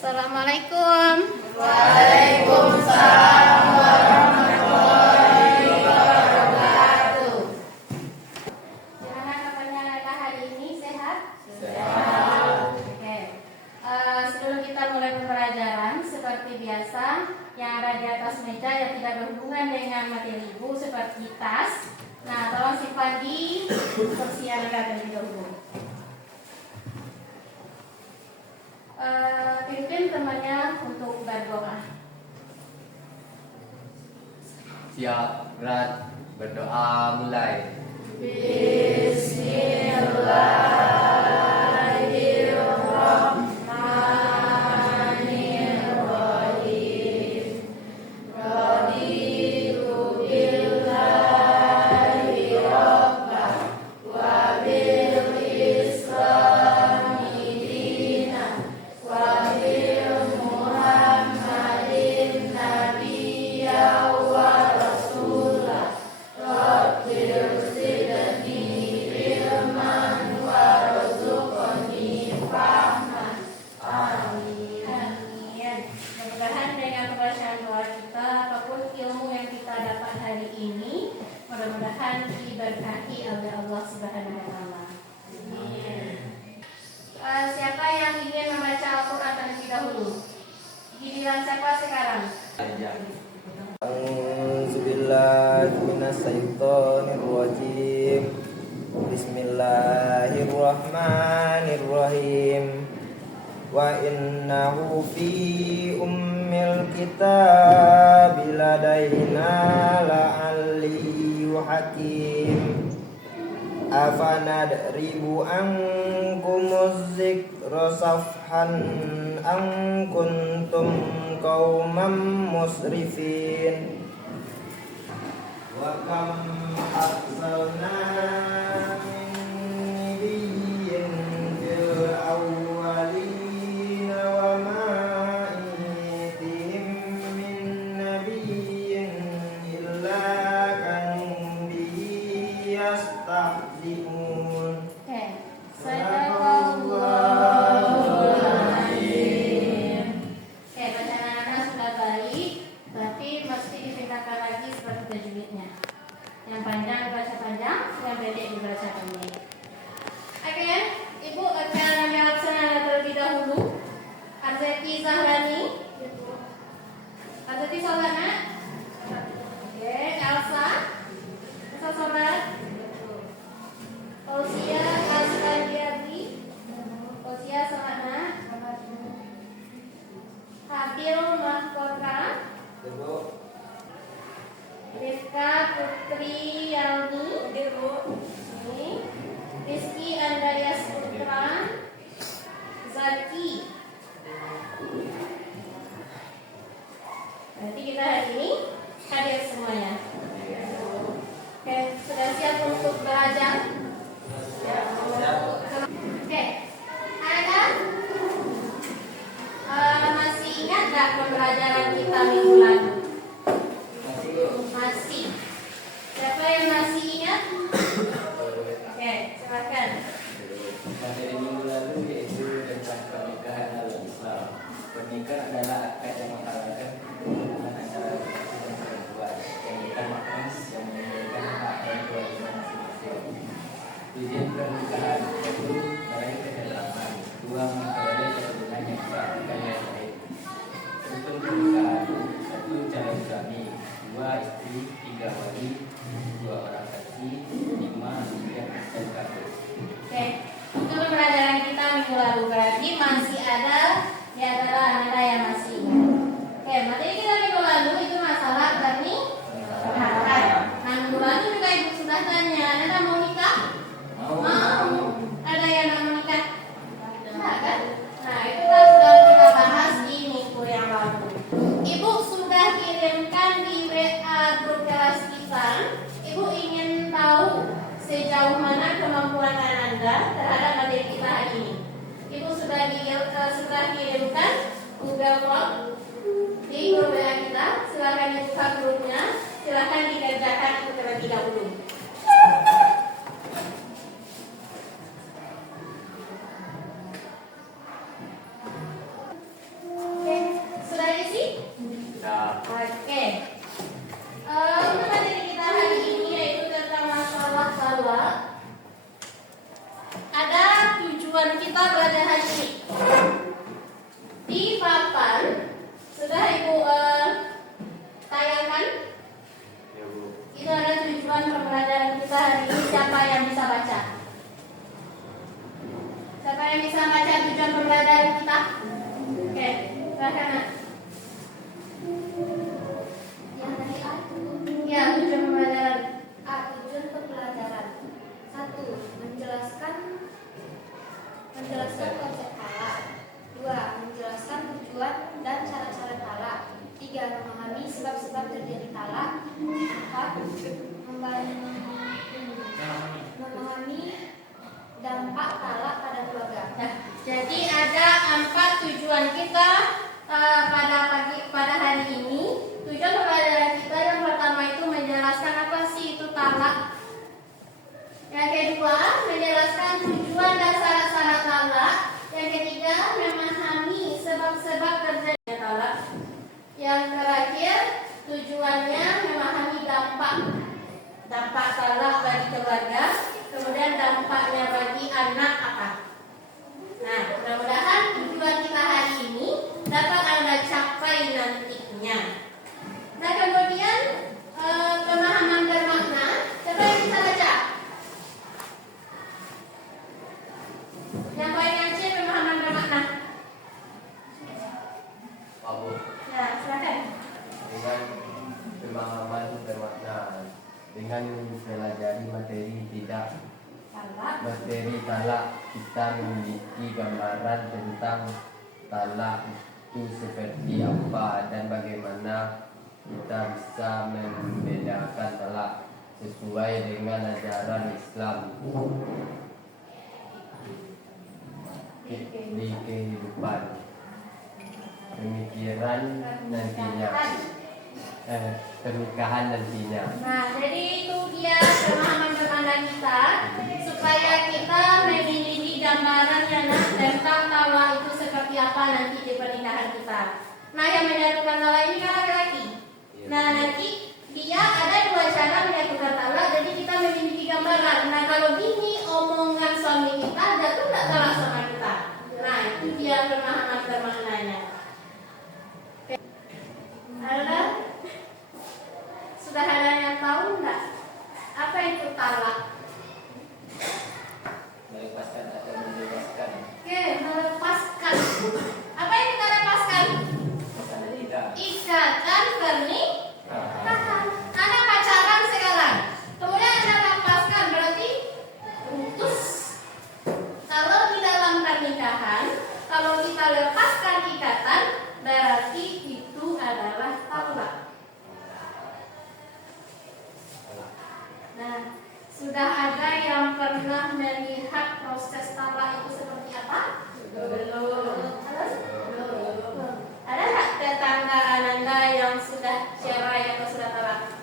Assalamualaikum. Waalaikumsalam warahmatullahi wabarakatuh. Gimana kabarnya Nada hari ini? Sehat? Sehat. Oke. Sebelum kita mulai pembelajaran, seperti biasa, yang ada di atas meja yang tidak berhubungan dengan materi ibu seperti tas. Nah, tolong simpan di kursi yang Nada terlebih dahulu. Pimpin temannya untuk berdoa. Siap, berat, berdoa mulai. Bismillahirrahmanirrahim. Raditu billahi rabbah wa bil islami dinan wa bil muhammadin nabiyya wa rasulah. Rabbil zidni ilman warzuqni fahman. Amin. Amin. Mudah-mudahan dengan pembacaan doa kita, apapun ilmu yang kita dapat hari ini, mudah-mudahan diberkahi oleh Allah Subhanahu wa Ta'ala. Siapa yang ingin membaca Al-Quran terlebih dahulu? Giliran siapa sekarang? A'udzubillahi minasyaitonirrajim. Bismillahirrahmanirrahim. Wa innahu fi ummil kitabi ladaina la'aliyyu hakim. Afanadribu ankumuz zikra safhan an kuntum qauman musrifin. Wa kam arsalna min nabiyyin fil awwalin wa ma yatihim min nabiyyin illa kanu bihi yastahzi'un. Oke. Sadaqallahul azim. Oke, bacaan anak sudah baik, tapi mesti dipindahkan lagi seperti tajwidnya. Yang panjang dibaca panjang, yang pendek dibaca pendek. Oke, Ibu akan melaksanakan terlebih dahulu. Arzeti Zahrani. Arzeti Saudara. Oke, Elsa. Elsa Sobat. Fausia Aslandiati. Fausia Samana. Habil Mahkota. Rifka Putri Yalni. Ini. Rizky Andreas Putra. Zaki. Nanti kita hari ini hadir semuanya. Oke, sudah siap untuk belajar? Oke, ada masih ingat nggak pembelajaran kita minggu lalu? Masih. Siapa yang masih ingat? Oke, silakan. Materi minggu lalu yaitu tentang pernikahan dalam Islam. Pernikahan adalah akad yang mengharapkan hubungan antara laki dan perempuan yang ditamakan yang memiliki hak dan kewajiban masing-masing. Tujuan pernikahan itu meraih ketentraman, dua memperoleh keturunan yang sah dan yang baik. Rukun pernikahan: satu calon suami, dua istri, tiga wali, dua orang saksi, lima zuriat dan kafir. Oke, untuk pembelajaran kita minggu lalu berarti masih ada di antara anda yang masih ingat. Oke, materi kita minggu lalu itu masalah pernikahan. Nah, minggu lalu juga ibu sudah tanya, anda mau nikah? Mau. Ada yang mau nikah? Enggak kan? Nah, itu kan sudah kita bahas di minggu yang lalu. Ibu sudah kirimkan di WA grup kelas kita. Ibu ingin tahu sejauh mana kemampuan Anda terhadap materi kita hari ini. Ibu sudah kirimkan Google Form di grup WA kita. Silakan dibuka grupnya. Silakan dikerjakan itu terlebih dahulu. tujuan pembelajaran kita hari ini. Siapa yang bisa baca? Siapa yang bisa baca tujuan pembelajaran kita? Oke, silakan Nak. Yang dari A itu Ya, tujuan pembelajaran. A. Tujuan pembelajaran 1. Menjelaskan konsep talak. 2. Menjelaskan tujuan dan cara-cara talak. 3. Memahami sebab-sebab terjadi talak. 4. Memahami dampak talak pada keluarga. Nah, jadi ada 4 tujuan kita pada hari ini. Tujuan pembelajaran kita yang pertama itu menjelaskan apa sih itu talak. Yang kedua, menjelaskan tujuan dan syarat-syarat talak. Yang ketiga, memahami sebab-sebab terjadinya talak. Yang terakhir, tujuannya memahami dampak talak bagi keluarga. Kemudian dampaknya bagi anak apa? Nah, mudah-mudahan tujuan kita hari ini dapat Anda capai nantinya. Nah, kemudian pemahaman bermakna. Siapa yang bisa baca? Yang poinnya C, pemahaman bermakna. Abu, Ya, silakan. dengan pemahaman bermakna, dengan mempelajari materi talak, kita memiliki gambaran tentang talak itu seperti apa dan bagaimana kita bisa membedakan talak sesuai dengan ajaran Islam di kehidupan pemikiran nantinya, pernikahan nantinya. Nah, jadi itu dia pemahaman bermakna kita supaya kita memiliki gambaran yang tentang talak itu seperti apa nanti di pernikahan kita. Nah, yang menyatukan talak ini kan laki-laki. Nah, nanti dia ada 2 cara menyatukan talak, jadi kita memiliki gambaran. Nah, kalau gini omongan suami kita jatuh nggak talak sama kita. Nah, itu dia pemahaman bermaknanya. Ada? Sudah ada yang tahu enggak apa itu talak? Melepaskan atau membebaskan. Oke, melepaskan. Apa yang kita lepaskan? Karena tidak. Ikatan pernikahan. Anda pacaran sekarang, kemudian Anda lepaskan, berarti putus. Kalau di dalam pernikahan, kalau kita lepaskan ikatan, berarti itu adalah talak. Nah, sudah ada yang pernah melihat proses talak itu seperti apa? Belum. Ada nggak tetangga Ananda yang sudah cerai atau sudah talak?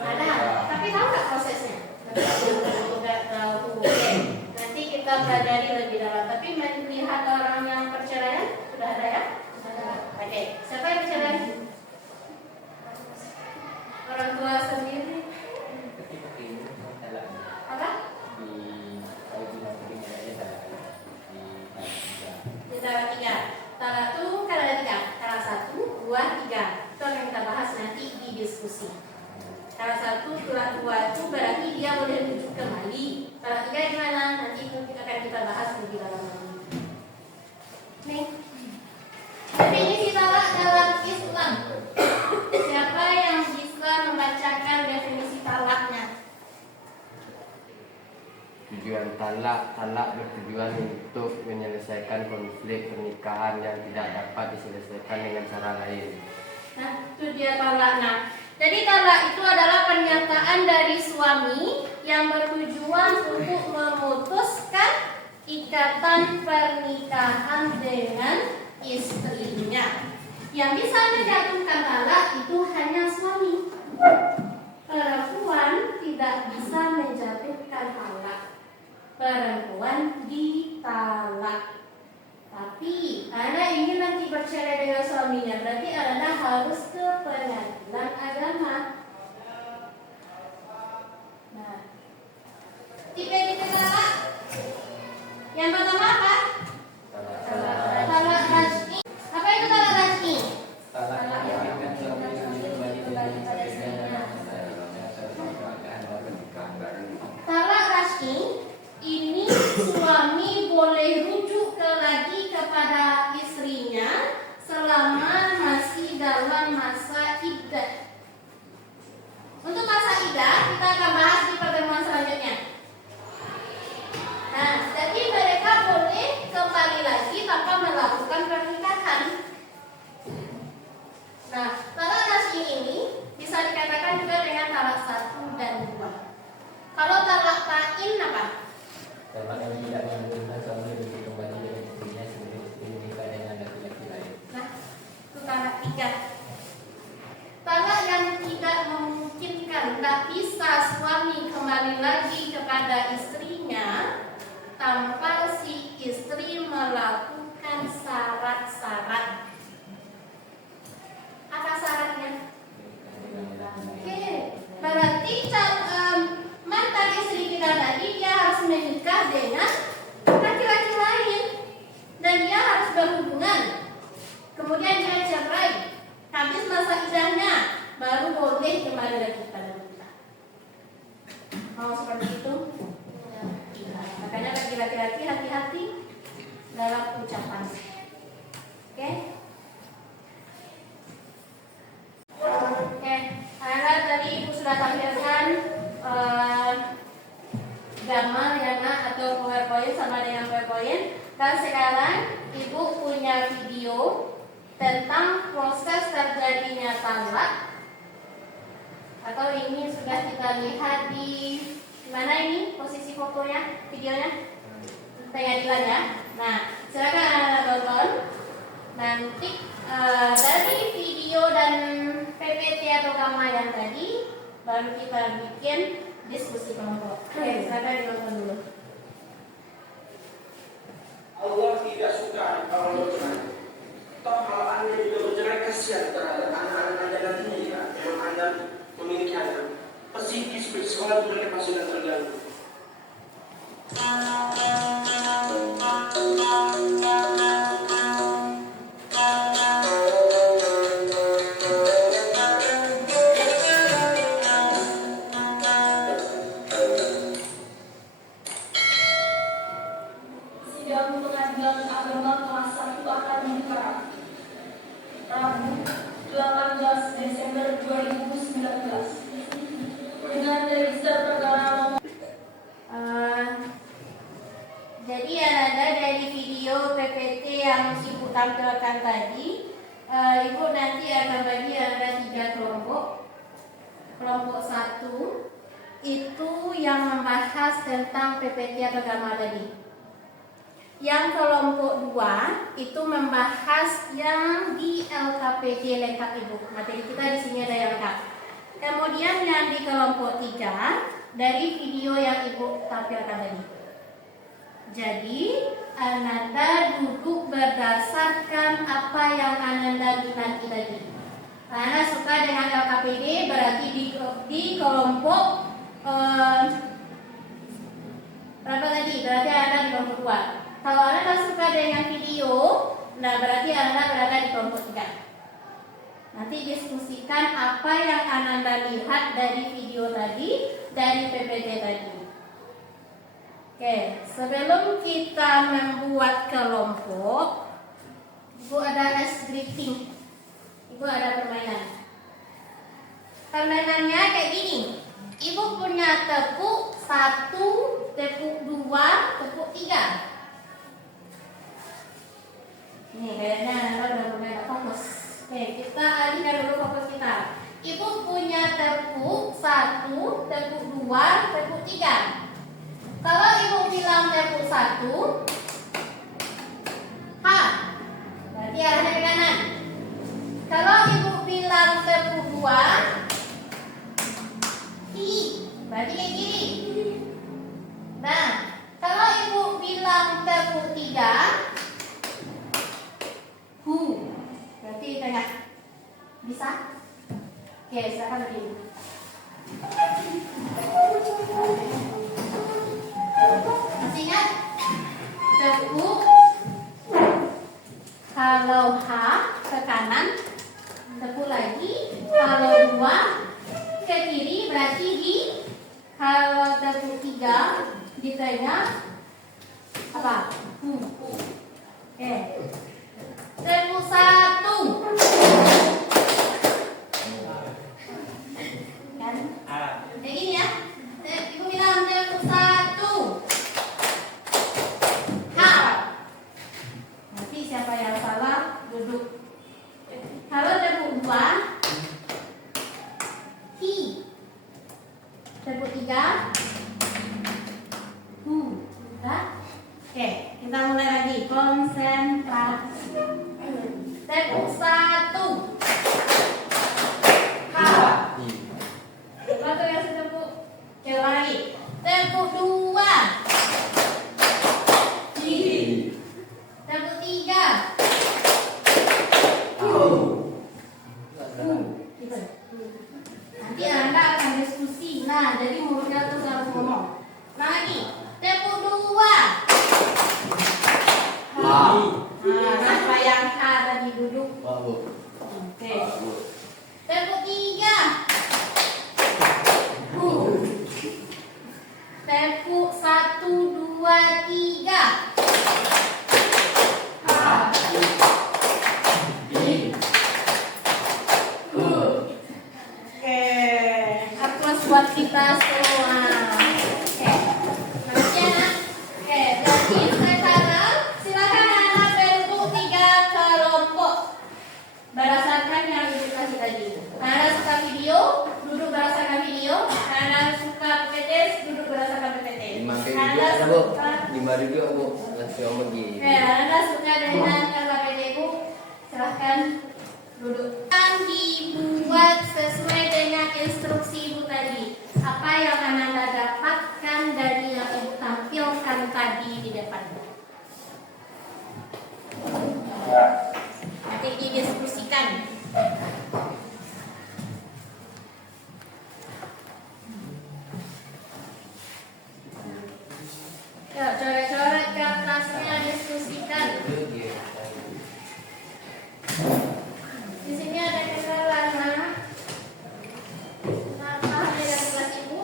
Ada. Tapi tahu nggak prosesnya? Tidak tahu. Oke. Nanti kita pelajari lebih dalam. Tapi melihat orang yang perceraian sudah ada ya? Oke. Siapa yang bercerai? Orang tua sendiri. Apa? Di talak 3. Talak itu kan ada 3. Talak 1, 2, 3. Itu akan kita bahas nanti di diskusi. Talak 1, talak 2 itu berarti dia boleh rujuk kembali. Talak 3 gimana? Nanti itu akan kita bahas lebih dalam lagi. Nih, definisi talak dalam Islam. Siapa yang bisa membacakan definisi talaknya? Tujuan talak bertujuan untuk menyelesaikan konflik pernikahan yang tidak dapat diselesaikan dengan cara lain. Nah, itu dia talak. Nah, jadi talak itu adalah pernyataan dari suami yang bertujuan untuk memutuskan ikatan pernikahan dengan istrinya. Yang bisa menjatuhkan talak itu hanya suami. Perempuan tidak bisa menjatuhkan talak. Perempuan ditalak. Tapi Anda ingin nanti bercerai dengan suaminya, berarti Anda harus ke pengadilan agama. Nah, tipe-tipe talak. Yang pertama apa? Talak raj'i. Apa itu talak raj'i? Talak yang akan kembali pada istrinya. tak bisa suami kembali lagi kepada istrinya tanpa si istri melakukan syarat-syarat. Apa syaratnya? Oke, berarti mantan istri kita tadi dia harus menikah dengan laki-laki lain dan dia harus berhubungan. Kemudian dia cerai, habis masa iddahnya, baru boleh kembali lagi pada kita. Mau seperti itu? Makanya bagi laki-laki hati-hati dalam ucapan. Oke? Oke, anak tadi ibu sudah tampilkan gambar ya nak, atau PowerPoint sama dengan PowerPoint. Dan sekarang ibu punya video tentang proses terjadinya talak. Atau ini sudah kita lihat di mana ini posisi fotonya, videonya, pengadilan ya. Nah, silakan anak-anak tonton. Nanti dari video dan PPT atau gamma yang tadi baru kita bikin diskusi kelompok. Oke, silakan ditonton dulu. Allah tidak suka kalau bercerai. Toh kalau Anda juga bercerai, kasihan terhadap anak-anak Anda nantinya ya. Memang Anda memiliki anak. Psikis sekolah mereka pasti sudah terganggu. Sidang Pengadilan Agama kelas 1 akan dibuka Rabu 18 Desember 2019 dengan register perkara nomor. Jadi ada dari video PPT yang ibu tampilkan tadi, ibu nanti akan bagi ada 3 kelompok. Kelompok 1 itu yang membahas tentang PPT atau gamma tadi. Yang kelompok 2 itu membahas yang di LKPD lengkap ibu. Materi kita di sini ada yang lengkap. Kemudian yang di kelompok 3 dari video yang ibu tampilkan tadi. Jadi Ananda duduk berdasarkan apa yang Ananda minati tadi. Karena suka dengan LKPD berarti di kelompok berapa tadi? Berarti Ananda di kelompok 2. Kalau Anda suka dengan video, nah berarti Anda berada di kelompok 3. Nanti diskusikan apa yang Anda lihat dari video tadi, dari PPT tadi. Oke, sebelum kita membuat kelompok, Ibu ada ice drifting. Ibu ada permainan. Permainannya kayak gini. Ibu punya tepuk 1, tepuk 2, tepuk 3. Nih kayaknya udah mulai fokus. Oke, kita alihkan dulu fokus kita. Ibu punya tepuk 1, tepuk 2, tepuk 3. Kalau ibu bilang tepuk 1, ha, berarti arahnya ke kanan. Kalau ibu bilang tepuk 2, hi, berarti ke kiri. Nah, kalau ibu bilang tepuk 3, berarti di tengah. Bisa? Oke, silakan berdiri. Masih ingat? Tepuk. Kalau H ke kanan, tepuk lagi. Kalau 2 ke kiri berarti di. Kalau tepuk 3 di tengah apa? Oke. Tepuk 1. Kan? Kayak gini ya. Ibu bilang tepuk 1. Ha. Nanti siapa yang salah duduk. Kalau tepuk 2, hi. Tepuk 3, hu. Oke, kita mulai lagi. Konsentrasi. Tepuk 1. Ha. Waktu Oke, lagi. Tepuk 2. Tepuk 3. Nanti Anda akan diskusi. Nah, jadi mulutnya tuh harus ngomong. Lagi. Tepuk 2. Nah, apa yang ada di duduk? Oke. Tepuk 3. Tepuk 1, 2, 3. Oke, aplaus buat kita semua. Oke, nanti ya. Oke, jadi sekarang silakan anak bentuk 3 kelompok berdasarkan yang ibu kasih tadi. Anak suka video, duduk berdasarkan video. Anak suka PPT, duduk berdasarkan PPT. 5 video Anak ada bu, suka 5 video bu, langsung begini. Oke, Anda suka dengan KKPD Bu, silahkan duduk. Yang dibuat sesuai dengan instruksi Ibu tadi. Apa yang Anda dapatkan dari yang Ibu tampilkan tadi di depan? Nanti didiskusikan. Yuk, coret-coret kertasnya diskusikan. Di sini ada kendala, Nak. Kenapa ada yang kelas Ibu?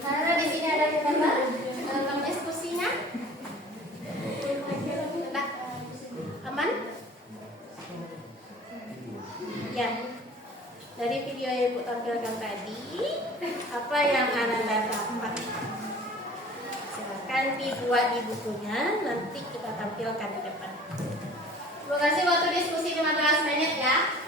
Karena di sini ada kendala dalam diskusinya. Nah, aman? Ya. Dari video yang Ibu tampilkan tadi, apa yang Anda dapat? Silakan dibuat di bukunya, nanti kita tampilkan di depan. Terima kasih, waktu diskusi 15 menit ya.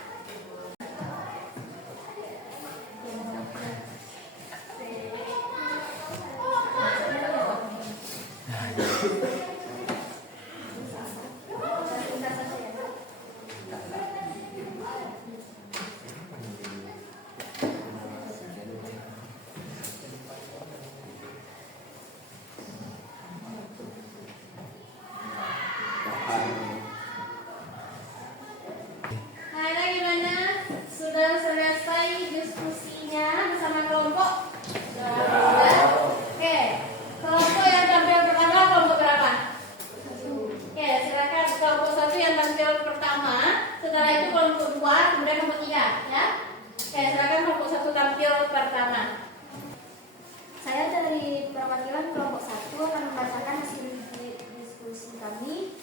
Nah, gimana? Sudah selesai diskusinya bersama kelompok? Sudah. Oke, kelompok yang tampil pertama kelompok berapa? Oke, silakan kelompok 1 yang tampil pertama. Setelah itu kelompok 2, kemudian kelompok 3, ya. Oke, silakan kelompok 1 tampil pertama. Saya dari perwakilan kelompok 1 akan membacakan hasil diskusi kami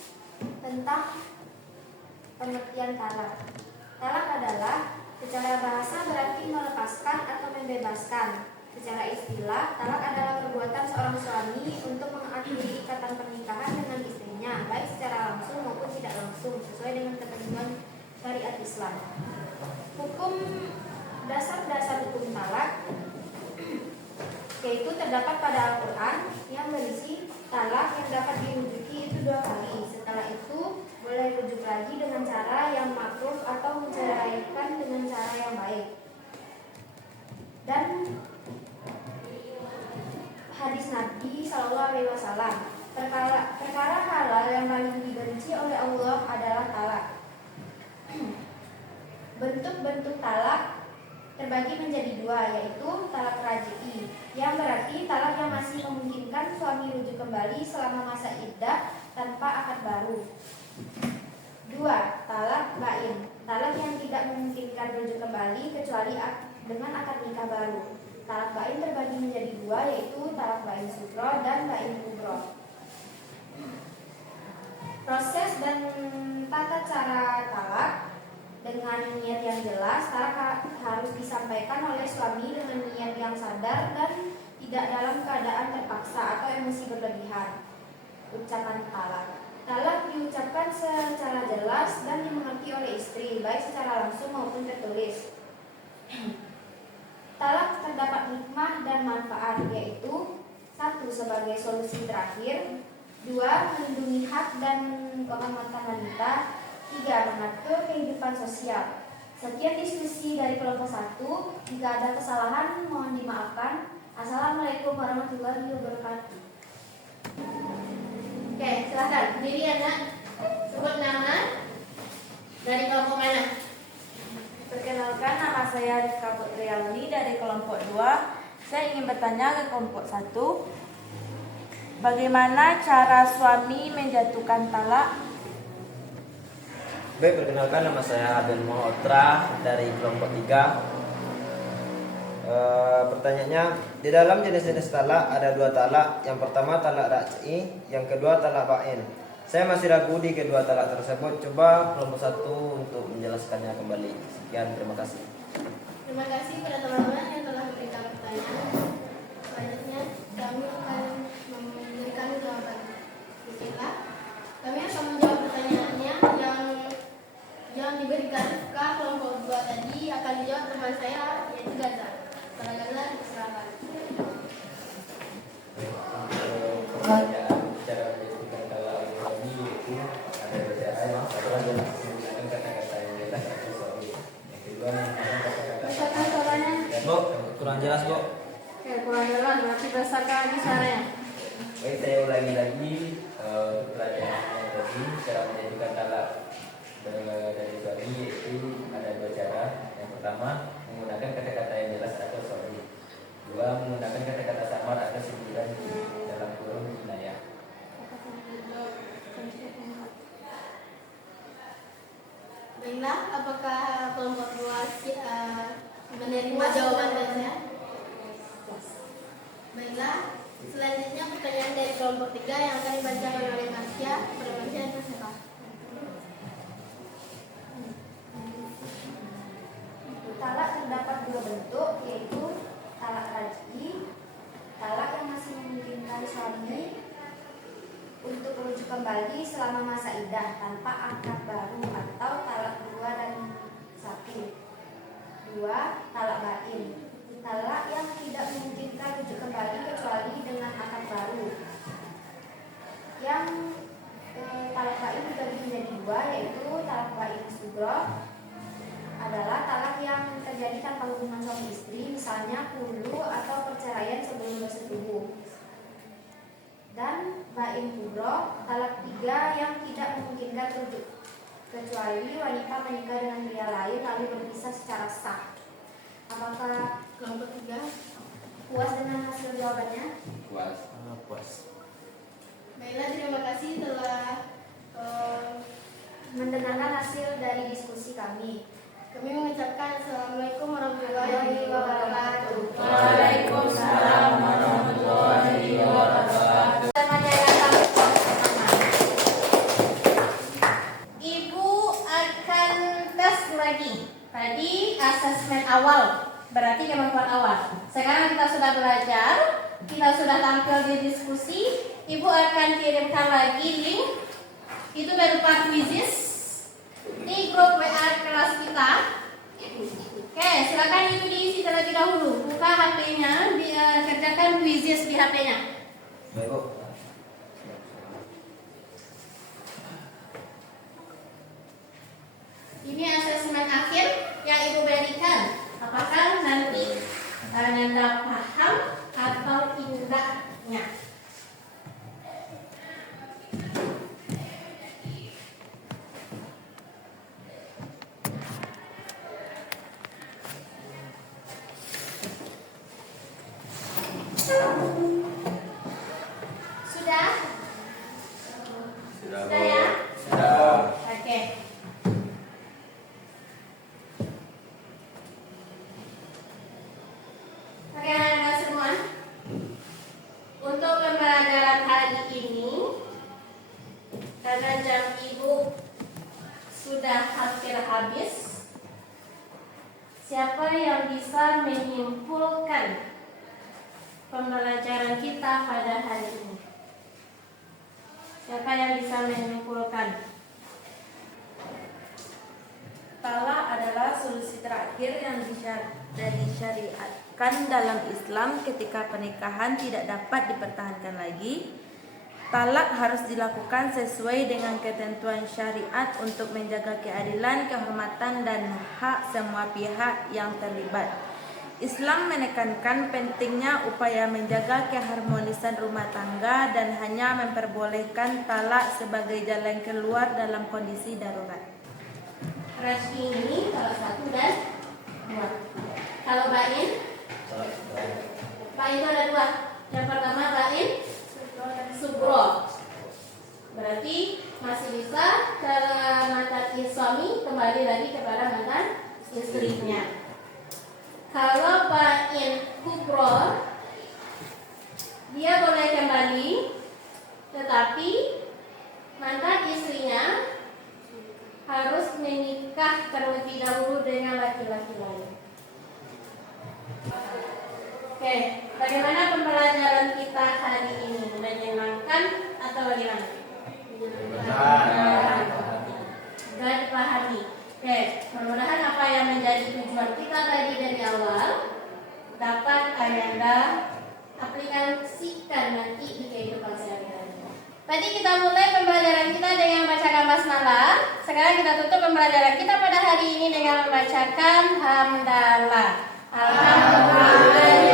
tentang pengertian talak. Talak adalah secara bahasa berarti melepaskan atau membebaskan. Secara istilah, talak adalah perbuatan seorang suami untuk mengakhiri ikatan pernikahan dengan istrinya, baik secara langsung maupun tidak langsung, sesuai dengan ketentuan syariat Islam. Hukum dasar-dasar hukum talak yaitu terdapat pada Al-Quran yang berisi talak yang dapat dirujuki itu 2 kali. Setelah itu boleh rujuk lagi dengan cara yang makruh atau menceraikan dengan cara yang baik. Dan hadis Nabi SAW, perkara halal yang paling dibenci oleh Allah adalah talak. Bentuk-bentuk talak terbagi menjadi 2, yaitu talak raj'i, yang berarti talak yang masih memungkinkan suami rujuk kembali selama masa iddah tanpa akad baru. 2. Talak bain, talak yang tidak memungkinkan rujuk kembali kecuali dengan akad nikah baru. Talak bain terbagi menjadi 2, yaitu talak bain sugro dan bain kubro. Proses dan tata cara talak. Dengan niat yang jelas, talak harus disampaikan oleh suami dengan niat yang sadar dan tidak dalam keadaan terpaksa atau emosi berlebihan. Ucapan talak. Talak diucapkan secara jelas dan dimengerti oleh istri, baik secara langsung maupun tertulis. Talak terdapat hikmah dan manfaat, yaitu 1. Sebagai solusi terakhir, 2. Melindungi hak dan kehormatan wanita. 3. Mengatur kehidupan sosial. Sekian diskusi dari kelompok 1. Jika ada kesalahan mohon dimaafkan. Assalamualaikum warahmatullahi wabarakatuh. Oke, silahkan. Diri anak. Sebut nama. Dari kelompok mana? Perkenalkan, nama saya Rizka Putriani dari kelompok 2. Saya ingin bertanya ke kelompok 1. Bagaimana cara suami menjatuhkan talak? Baik, perkenalkan nama saya Abel Mohotra dari kelompok 3. Pertanyaannya, di dalam jenis-jenis talak ada 2 talak. Yang pertama talak raj'i, yang kedua talak bain. Saya masih ragu di kedua talak tersebut. Coba kelompok 1 untuk menjelaskannya kembali. Sekian, terima kasih. Terima kasih pada teman-teman yang telah memberikan pertanyaan. Selanjutnya kami akan memberikan jawaban. Bismillah. Kami akan menjawab pertanyaannya yang diberikan ke kelompok 2 tadi akan dijawab teman saya yaitu Gaza. Para Gaza silakan. Pertanyaan cara menjatuhkan talak suami yaitu ada 2 cara. Yang pertama menggunakan kata-kata yang jelas atau suami. Yang kedua menggunakan kata-kata Besarkan suaranya. Bu, kurang jelas, Bu. Oke, kurang jelas berarti besarkan lagi suaranya. Baik, saya ulangi lagi pelajaran yang tadi. Cara menjatuhkan talak dari suami yaitu ada 2 cara. Yang pertama menggunakan kata-kata yang jelas atau suami. 2. Menggunakan kata-kata samar atau singular dalam kurung kinayah. Baiklah, apakah kelompok 2 menerima jawaban dari saya? Baiklah, selanjutnya pertanyaan dari kelompok 3 yang akan dibacakan oleh Marsha. Pada Marsha yang terserah. Talak terdapat 2 bentuk, yaitu talak raj'i, talak yang masih memungkinkan suami untuk merujuk kembali selama masa iddah tanpa akad baru, atau talak 2 dan 1. 2. Talak bain, talak yang tidak memungkinkan rujuk kembali kecuali dengan akad baru. Yang talak bain dibagi menjadi 2, yaitu talak bain sugro adalah talak yang terjadi tanpa hubungan suami istri, misalnya khulu atau perceraian sebelum bersetubuh. Dan bain kubro, talak 3 yang tidak memungkinkan rujuk kecuali wanita menikah dengan pria lain lalu berpisah secara sah. Apakah Kelompok 3. puas dengan hasil jawabannya? Puas. Puas. Baiklah, terima kasih telah Mendengarkan hasil dari diskusi kami. kami mengucapkan Assalamualaikum warahmatullahi wabarakatuh. Waalaikumsalam warahmatullahi wabarakatuh. Temanya datang bersama. Ibu akan tes lagi. Tadi asesmen awal, berarti kemampuan awal. Sekarang kita sudah belajar, kita sudah tampil di diskusi. Ibu akan kirimkan lagi link. Itu berupa quizzes di grup WA kelas kita. Oke, silakan itu diisi terlebih dahulu. Buka HP-nya, kerjakan quizzes di HP-nya. Baik, Bu. Ini asesmen akhir yang Ibu berikan. Apakah nanti Anda paham atau tidaknya? Sudah? Sudah, Sudah ya? Sudah. Oke. Oke, anak-anak semua. Untuk pembelajaran hari ini, karena jam Ibu sudah hampir habis, siapa yang bisa menyimpulkan pembelajaran kita pada hari ini? Siapa yang bisa menyimpulkan? Talak adalah solusi terakhir yang disyariatkan dalam Islam ketika pernikahan tidak dapat dipertahankan lagi. Talak harus dilakukan sesuai dengan ketentuan syariat untuk menjaga keadilan, kehormatan, dan hak semua pihak yang terlibat. Islam menekankan pentingnya upaya menjaga keharmonisan rumah tangga dan hanya memperbolehkan talak sebagai jalan keluar dalam kondisi darurat. Rajki ini salah satu dan dua. Kalau bain, bain itu ada dua. Yang pertama bain subro. Berarti masih bisa cara mantan suami kembali lagi kepada mantan istrinya. Kalau bain kubro, dia boleh kembali, tetapi mantan istrinya harus menikah terlebih dahulu dengan laki-laki lain. Oke, bagaimana pembelajaran kita hari ini? Menyenangkan atau bagaimana? Sudah dipahami. Oke, mudah-mudahan apa yang menjadi tujuan kita tadi dari awal dapat Anda aplikasikan nanti di kehidupan sehari-hari. Tadi kita mulai pembelajaran kita dengan membacakan basmalah. Sekarang kita tutup pembelajaran kita pada hari ini dengan membacakan hamdalah. Alhamdulillah.